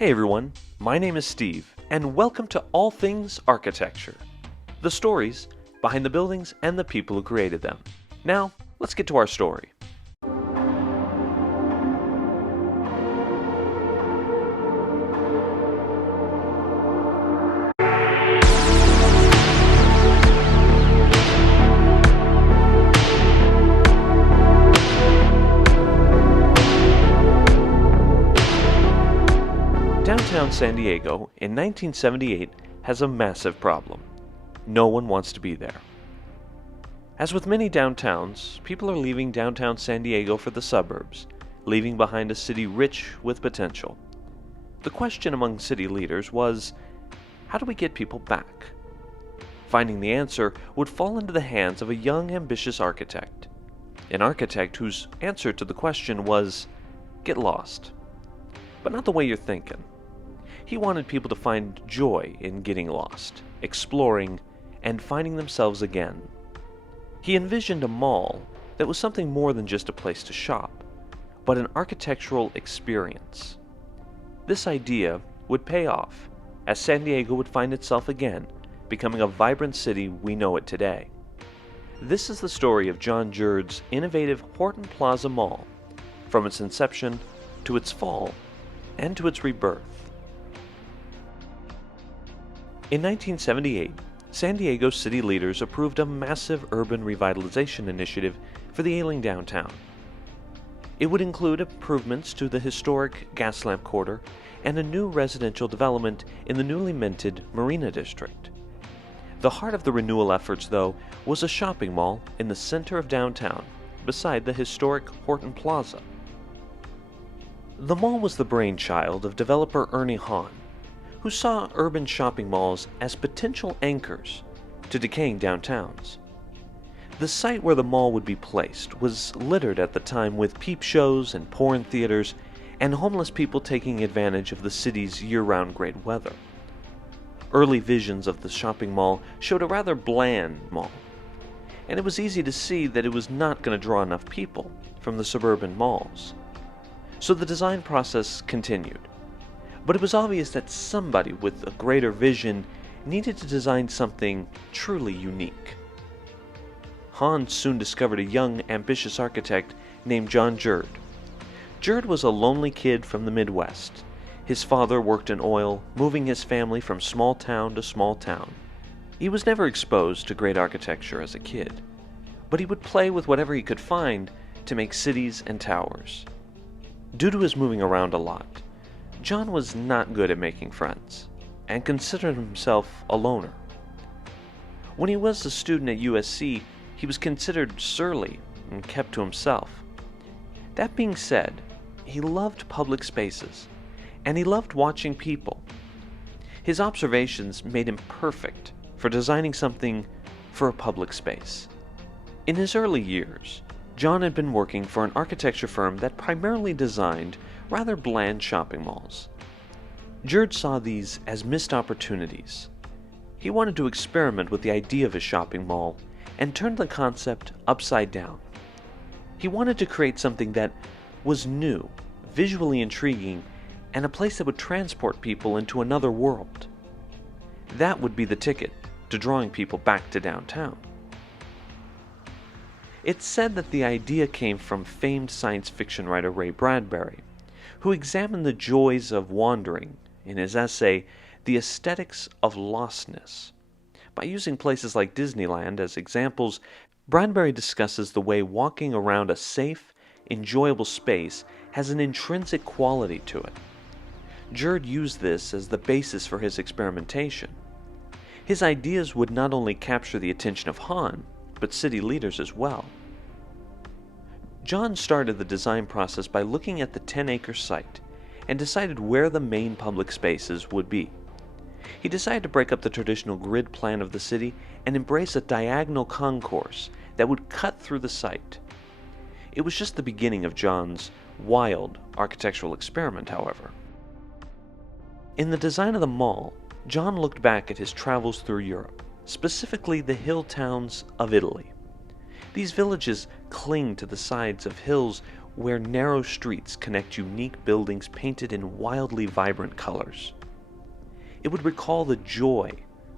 Hey everyone, my name is Steve, and welcome to All Things Architecture. The stories behind the buildings and the people who created them. Now, let's get to our story. Downtown San Diego in 1978 has a massive problem. No one wants to be there. As with many downtowns, people are leaving downtown San Diego for the suburbs, leaving behind a city rich with potential. The question among city leaders was, how do we get people back? Finding the answer would fall into the hands of a young, ambitious architect. An architect whose answer to the question was, get lost. But not the way you're thinking. He wanted people to find joy in getting lost, exploring, and finding themselves again. He envisioned a mall that was something more than just a place to shop, but an architectural experience. This idea would pay off, as San Diego would find itself again, becoming a vibrant city we know it today. This is the story of Jon Jerde's innovative Horton Plaza Mall, from its inception to its fall and to its rebirth. In 1978, San Diego city leaders approved a massive urban revitalization initiative for the ailing downtown. It would include improvements to the historic Gaslamp Quarter and a new residential development in the newly minted Marina District. The heart of the renewal efforts, though, was a shopping mall in the center of downtown, beside the historic Horton Plaza. The mall was the brainchild of developer Ernie Hahn, who saw urban shopping malls as potential anchors to decaying downtowns. The site where the mall would be placed was littered at the time with peep shows and porn theaters and homeless people taking advantage of the city's year-round great weather. Early visions of the shopping mall showed a rather bland mall, and it was easy to see that it was not going to draw enough people from the suburban malls. So the design process continued. But it was obvious that somebody with a greater vision needed to design something truly unique. Hahn soon discovered a young, ambitious architect named Jon Jerde. Jerde was a lonely kid from the Midwest. His father worked in oil, moving his family from small town to small town. He was never exposed to great architecture as a kid, but he would play with whatever he could find to make cities and towers. Due to his moving around a lot, Jon was not good at making friends, and considered himself a loner. When he was a student at USC, he was considered surly and kept to himself. That being said, he loved public spaces, and he loved watching people. His observations made him perfect for designing something for a public space. In his early years, Jon had been working for an architecture firm that primarily designed rather bland shopping malls. Jerde saw these as missed opportunities. He wanted to experiment with the idea of a shopping mall and turn the concept upside down. He wanted to create something that was new, visually intriguing, and a place that would transport people into another world. That would be the ticket to drawing people back to downtown. It's said that the idea came from famed science fiction writer Ray Bradbury, who examined the joys of wandering in his essay, The Aesthetics of Lostness. By using places like Disneyland as examples, Bradbury discusses the way walking around a safe, enjoyable space has an intrinsic quality to it. Jerde used this as the basis for his experimentation. His ideas would not only capture the attention of Hahn, but city leaders as well. Jon started the design process by looking at the 10-acre site and decided where the main public spaces would be. He decided to break up the traditional grid plan of the city and embrace a diagonal concourse that would cut through the site. It was just the beginning of Jon's wild architectural experiment, however. In the design of the mall, Jon looked back at his travels through Europe, specifically the hill towns of Italy. These villages cling to the sides of hills where narrow streets connect unique buildings painted in wildly vibrant colors. It would recall the joy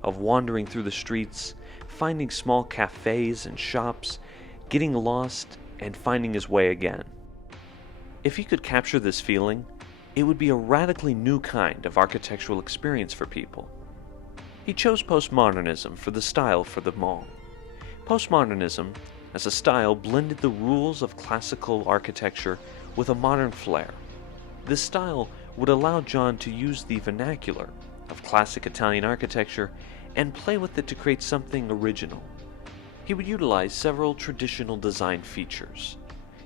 of wandering through the streets, finding small cafes and shops, getting lost, and finding his way again. If he could capture this feeling, it would be a radically new kind of architectural experience for people. He chose postmodernism for the style for the mall. Postmodernism, as a style, blended the rules of classical architecture with a modern flair. This style would allow Jon to use the vernacular of classic Italian architecture and play with it to create something original. He would utilize several traditional design features,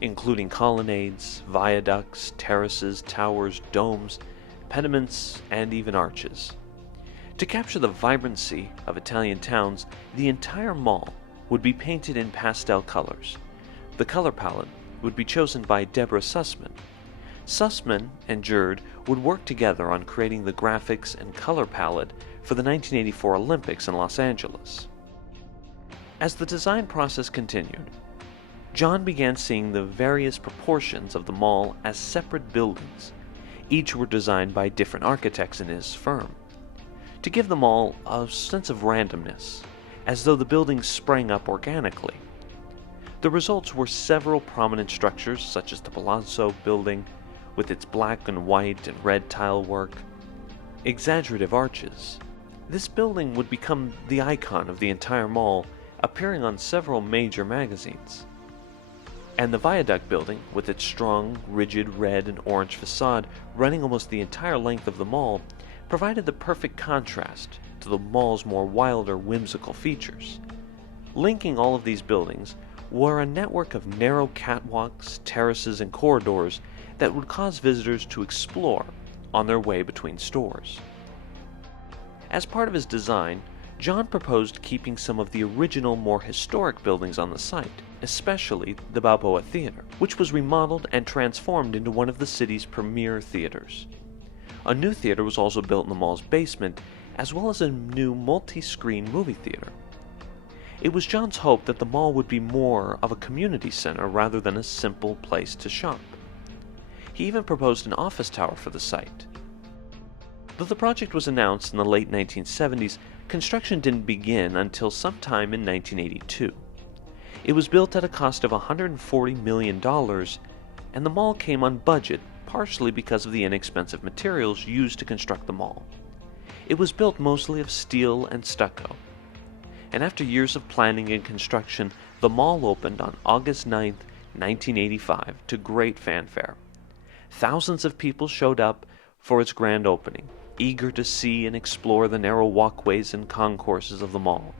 including colonnades, viaducts, terraces, towers, domes, pediments, and even arches. To capture the vibrancy of Italian towns, the entire mall would be painted in pastel colors. The color palette would be chosen by Deborah Sussman. Sussman and Jerde would work together on creating the graphics and color palette for the 1984 Olympics in Los Angeles. As the design process continued, Jon began seeing the various proportions of the mall as separate buildings. Each were designed by different architects in his firm, to give the mall a sense of randomness, as though the buildings sprang up organically. The results were several prominent structures, such as the Palazzo building, with its black and white and red tile work, exaggerative arches. This building would become the icon of the entire mall, appearing on several major magazines. And the Viaduct building, with its strong, rigid red and orange facade running almost the entire length of the mall, provided the perfect contrast to the mall's more wilder, whimsical features. Linking all of these buildings were a network of narrow catwalks, terraces, and corridors that would cause visitors to explore on their way between stores. As part of his design, Jon proposed keeping some of the original, more historic buildings on the site, especially the Balboa Theater, which was remodeled and transformed into one of the city's premier theaters. A new theater was also built in the mall's basement, as well as a new multi-screen movie theater. It was Jon's hope that the mall would be more of a community center rather than a simple place to shop. He even proposed an office tower for the site. Though the project was announced in the late 1970s, construction didn't begin until sometime in 1982. It was built at a cost of $140 million, and the mall came on budget partially because of the inexpensive materials used to construct the mall. It was built mostly of steel and stucco, and after years of planning and construction, the mall opened on August 9, 1985, to great fanfare. Thousands of people showed up for its grand opening, eager to see and explore the narrow walkways and concourses of the mall.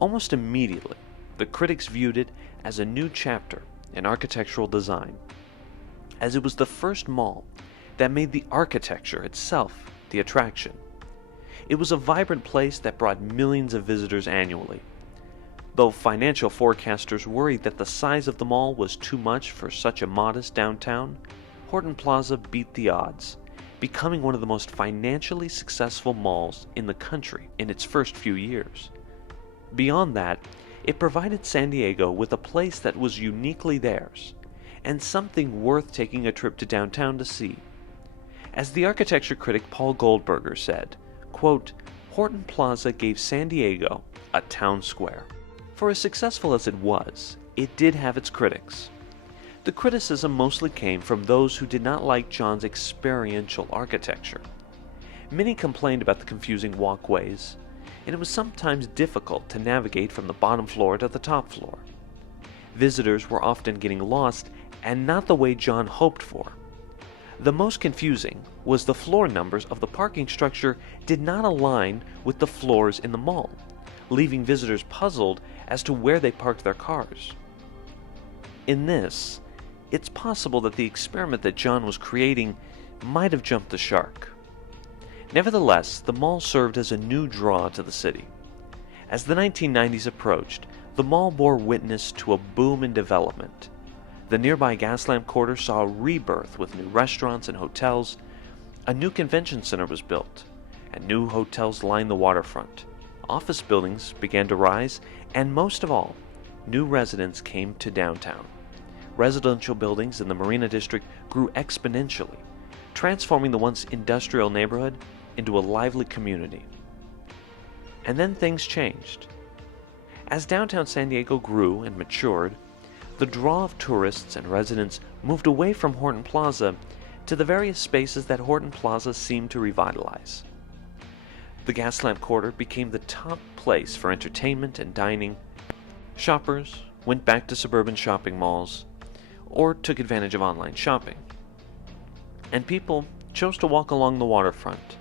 Almost immediately, the critics viewed it as a new chapter in architectural design, as it was the first mall that made the architecture itself the attraction. It was a vibrant place that brought millions of visitors annually. Though financial forecasters worried that the size of the mall was too much for such a modest downtown, Horton Plaza beat the odds, becoming one of the most financially successful malls in the country in its first few years. Beyond that, it provided San Diego with a place that was uniquely theirs, and something worth taking a trip to downtown to see. As the architecture critic Paul Goldberger said, quote, "Horton Plaza gave San Diego a town square." For as successful as it was, it did have its critics. The criticism mostly came from those who did not like Jon's experiential architecture. Many complained about the confusing walkways, and it was sometimes difficult to navigate from the bottom floor to the top floor. Visitors were often getting lost, and not the way Jon hoped for. The most confusing was the floor numbers of the parking structure did not align with the floors in the mall, leaving visitors puzzled as to where they parked their cars. In this, it's possible that the experiment that Jon was creating might have jumped the shark. Nevertheless, the mall served as a new draw to the city. As the 1990s approached, the mall bore witness to a boom in development. The nearby Gaslamp Quarter saw a rebirth with new restaurants and hotels. A new convention center was built, and new hotels lined the waterfront. Office buildings began to rise, and most of all, new residents came to downtown. residential buildings in the Marina District grew exponentially, transforming the once industrial neighborhood into a lively community. And then things changed. As downtown San Diego grew and matured, the draw of tourists and residents moved away from Horton Plaza to the various spaces that Horton Plaza seemed to revitalize. The Gaslamp Quarter became the top place for entertainment and dining. Shoppers went back to suburban shopping malls or took advantage of online shopping. And people chose to walk along the waterfront.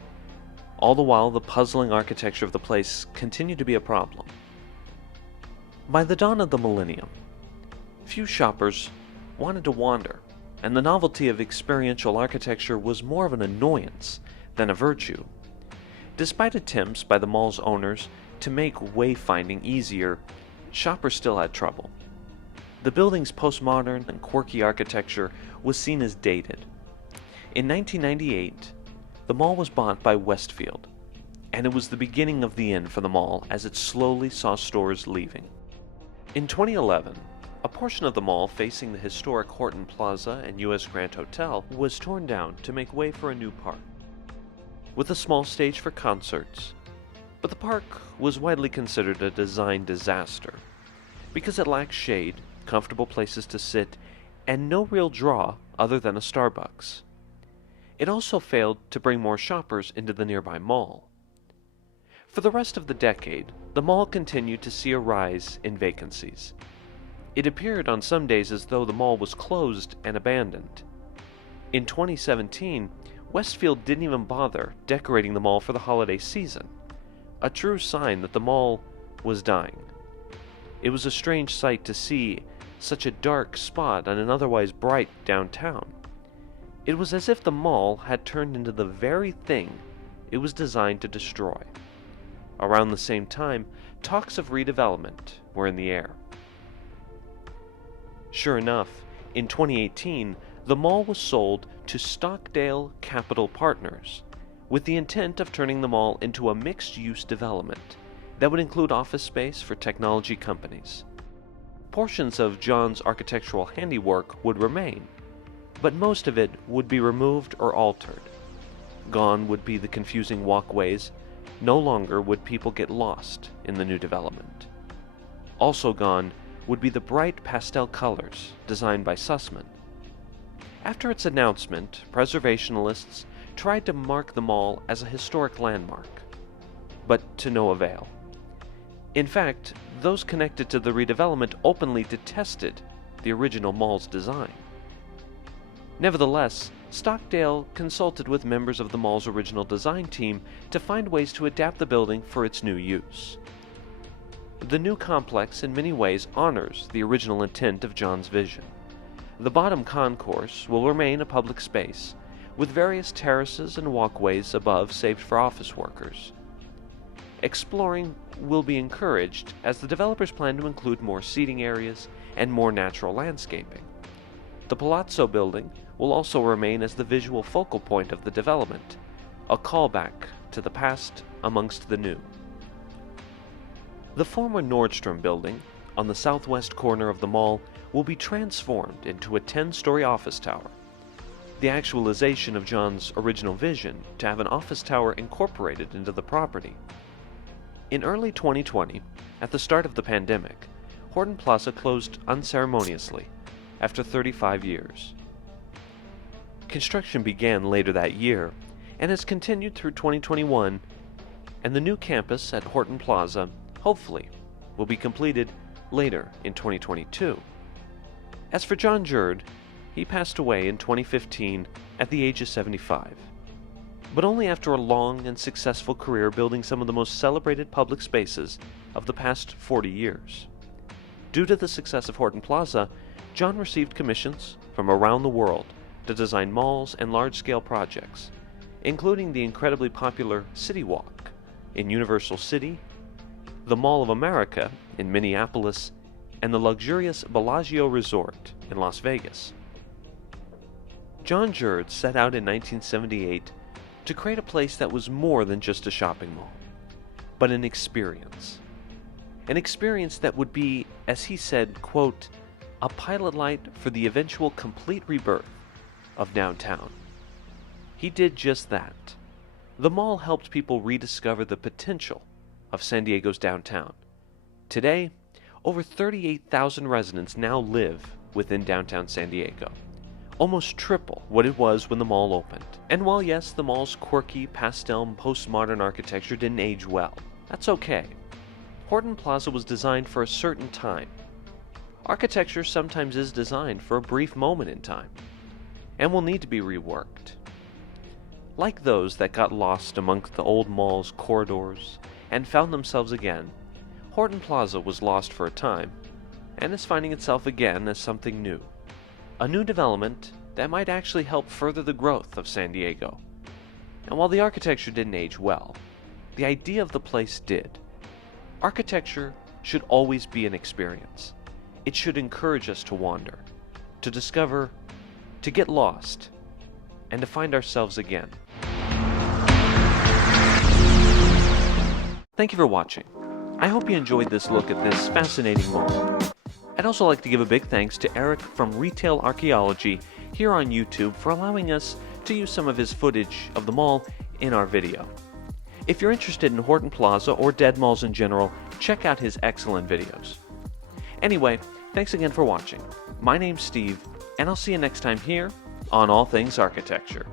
All the while, the puzzling architecture of the place continued to be a problem. By the dawn of the millennium, few shoppers wanted to wander, and the novelty of experiential architecture was more of an annoyance than a virtue. Despite attempts by the mall's owners to make wayfinding easier, shoppers still had trouble. The building's postmodern and quirky architecture was seen as dated. In 1998, the mall was bought by Westfield, and it was the beginning of the end for the mall as it slowly saw stores leaving. In 2011, a portion of the mall facing the historic Horton Plaza and U.S. Grand Hotel was torn down to make way for a new park, with a small stage for concerts. But the park was widely considered a design disaster because it lacked shade, comfortable places to sit, and no real draw other than a Starbucks. It also failed to bring more shoppers into the nearby mall. For the rest of the decade, the mall continued to see a rise in vacancies. It appeared on some days as though the mall was closed and abandoned. In 2017, Westfield didn't even bother decorating the mall for the holiday season, a true sign that the mall was dying. It was a strange sight to see such a dark spot on an otherwise bright downtown. It was as if the mall had turned into the very thing it was designed to destroy. Around the same time, talks of redevelopment were in the air. Sure enough, in 2018, the mall was sold to Stockdale Capital Partners, with the intent of turning the mall into a mixed-use development that would include office space for technology companies. Portions of Jon's architectural handiwork would remain, but most of it would be removed or altered. Gone would be the confusing walkways. No longer would people get lost in the new development. Also gone would be the bright pastel colors designed by Sussman. After its announcement, preservationists tried to mark the mall as a historic landmark, but to no avail. In fact, those connected to the redevelopment openly detested the original mall's design. Nevertheless, Stockdale consulted with members of the mall's original design team to find ways to adapt the building for its new use. The new complex in many ways honors the original intent of Jon's vision. The bottom concourse will remain a public space, with various terraces and walkways above saved for office workers. Exploring will be encouraged as the developers plan to include more seating areas and more natural landscaping. The Palazzo building will also remain as the visual focal point of the development, a callback to the past amongst the new. The former Nordstrom building, on the southwest corner of the mall, will be transformed into a 10-story office tower, the actualization of Jon's original vision to have an office tower incorporated into the property. In early 2020, at the start of the pandemic, Horton Plaza closed unceremoniously after 35 years. Construction began later that year and has continued through 2021, and the new campus at Horton Plaza, hopefully, will be completed later in 2022. As for Jon Jerde, he passed away in 2015 at the age of 75, but only after a long and successful career building some of the most celebrated public spaces of the past 40 years. Due to the success of Horton Plaza, Jon received commissions from around the world to design malls and large-scale projects, including the incredibly popular City Walk in Universal City, the Mall of America in Minneapolis, and the luxurious Bellagio Resort in Las Vegas. Jon Jerde set out in 1978 to create a place that was more than just a shopping mall, but an experience. An experience that would be, as he said, quote, a pilot light for the eventual complete rebirth of downtown. He did just that. The mall helped people rediscover the potential of San Diego's downtown. Today, over 38,000 residents now live within downtown San Diego, almost triple what it was when the mall opened. And while yes, the mall's quirky, pastel, postmodern architecture didn't age well, that's okay. Horton Plaza was designed for a certain time. Architecture sometimes is designed for a brief moment in time, and will need to be reworked. Like those that got lost amongst the old mall's corridors and found themselves again, Horton Plaza was lost for a time, and is finding itself again as something new. A new development that might actually help further the growth of San Diego. And while the architecture didn't age well, the idea of the place did. Architecture should always be an experience. It should encourage us to wander, to discover, to get lost, and to find ourselves again. Thank you for watching. I hope you enjoyed this look at this fascinating mall. I'd also like to give a big thanks to Erik from Retail Archaeology here on YouTube for allowing us to use some of his footage of the mall in our video. If you're interested in Horton Plaza or dead malls in general, check out his excellent videos. Anyway, thanks again for watching. My name's Steve, and I'll see you next time here on All Things Architecture.